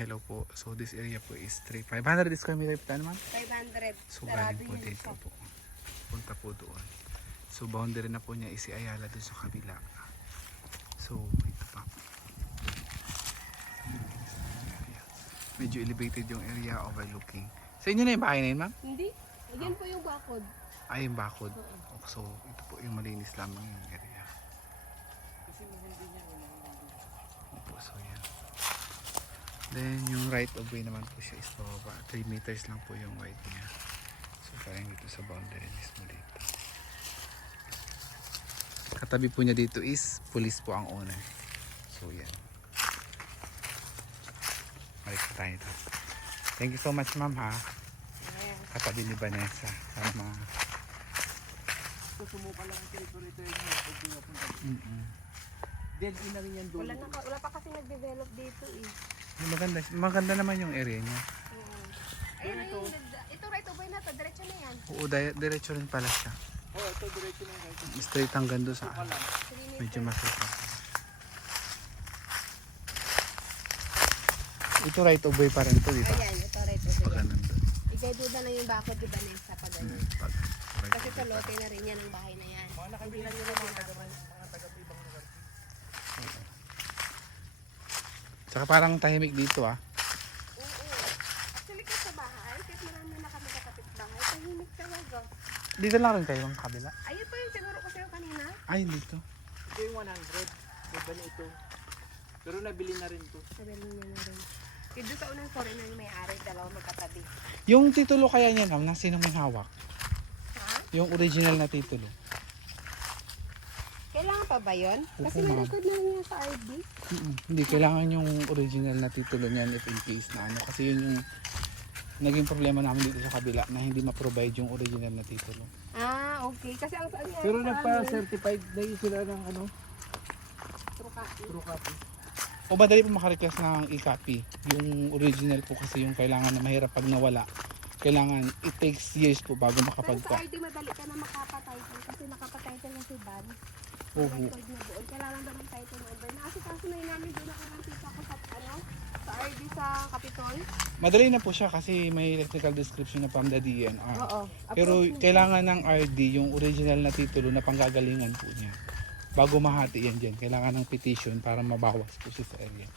hello po. So this area po is 500 square meter po naman. 500. So galing po dito po. Punta po doon. So boundary na po niya isi Ayala doon sa kabila. So ito pa. Medyo elevated yung area overlooking. Sa inyo na yung bahay na yun, ma'am? Hindi. Yan po yung bakod. Ay, yung bakod. So ito po yung malinis lamang yung area. Opo, so yan. Then yung right of way naman po siya is pababa. 3 meters lang po yung right niya. So parang dito sa boundary mismo dito. Katabi po niya dito is police po ang owner. So yan. Balik po tayo dito. Thank you so much, ma'am, ha. Katabi ni Vanessa. Para mga... Sumuka lang ang territory niya. Then ina rin yan doon. Wala pa kasi nag-develop dito eh. Maganda naman yung area niya. Ayun, ito right away na to, diretso na yan. Oo, diretso rin pala siya. Oh, ito diretso na guys. Straight hanggang doon sa ano. Medyo masuka. Ito right of way pa rin to, di ba? Ayan, ito right away. Pag ganun doon. Igay-duda lang yung bakod, di ba, Nessa, pag ganun. Pag right Kasi of sa way pa lote rin. na rin yan ang bahay na yan. Mga nakabilang nila mga taga-ibang lugar. Tsaka parang tahimik dito, ah. Oo. Actually ka sa bahay, kahit marami na kami kakapit bahay, tahimik talaga. Dito lang rin kayo sa kabila. Ayun po yung siguro ko sa'yo kanina. Ay, dito. Ito yung 100. Iba na ito. Pero nabili na rin to. Sabi niya na rin. Yung doon sa unang story na yung may-ari, dalawa magkatabi. Yung titulo kaya niya, ma'am, na sino may hawak? Ha? Yung original na titulo. Kailangan pa ba yun? Kasi Oo, may ma'am. record na rin yan sa RD. Hindi, kailangan yung original na titulo niyan if in case na ano. Kasi yun yung naging problema namin dito sa kabila na hindi ma-provide yung original na titulo. Ah, okay. Kasi ang saan nga Pero sa amin, nagpa-certified na yun sila ng ano, true copy. true copy. O madali po makarequest ng e-copy. Yung original po kasi yung kailangan na mahirap pag nawala. Kailangan, it takes years po bago Pero makapagka. sa RD madali ka na makapatitle kasi nakapatitle na si Van. Oo. Record na doon. Kailangan ba ng title number? Nakasikaso na yun namin doon ako ng tita ko sa ano? Sa RD sa Capitol. Madali na po siya kasi may technical description na from the DNR. Oo. Pero Approved na. kailangan ng RD yung original na titulo na panggagalingan po niya. Bago mahati yan dyan, kailangan ng petition para mabawas po siya sa area.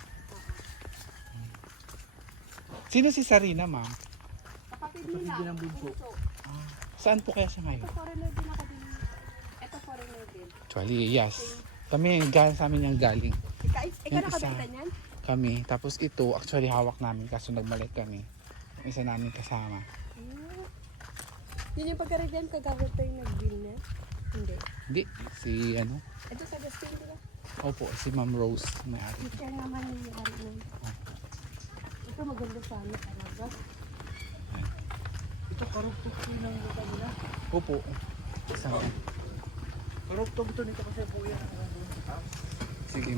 Sino si Sarina, ma'am? Kapatid nila. ng bunso. Bunso. Saan po kaya siya ngayon? Ito foreigner din ako din. Ito foreigner din. Actually, yes. Kami, galing sa amin yung galing. Ikaw Yung isa. nakabenta niyan? Kami. Tapos ito, actually hawak namin kaso nagbalik kami. Yung isa namin kasama. Yun yung pagka-redyan kagawad tayo nag-bill niya? Hindi. Hindi, si ano? Ito sa Justin, di ba? Opo, si Ma'am Rose. May-ari. Teacher naman yung may-ari nun. Ito maganda sana talaga. Ito karugtog po ng lugar nila. Opo. Isang Karugtog ito nito kasi po yan.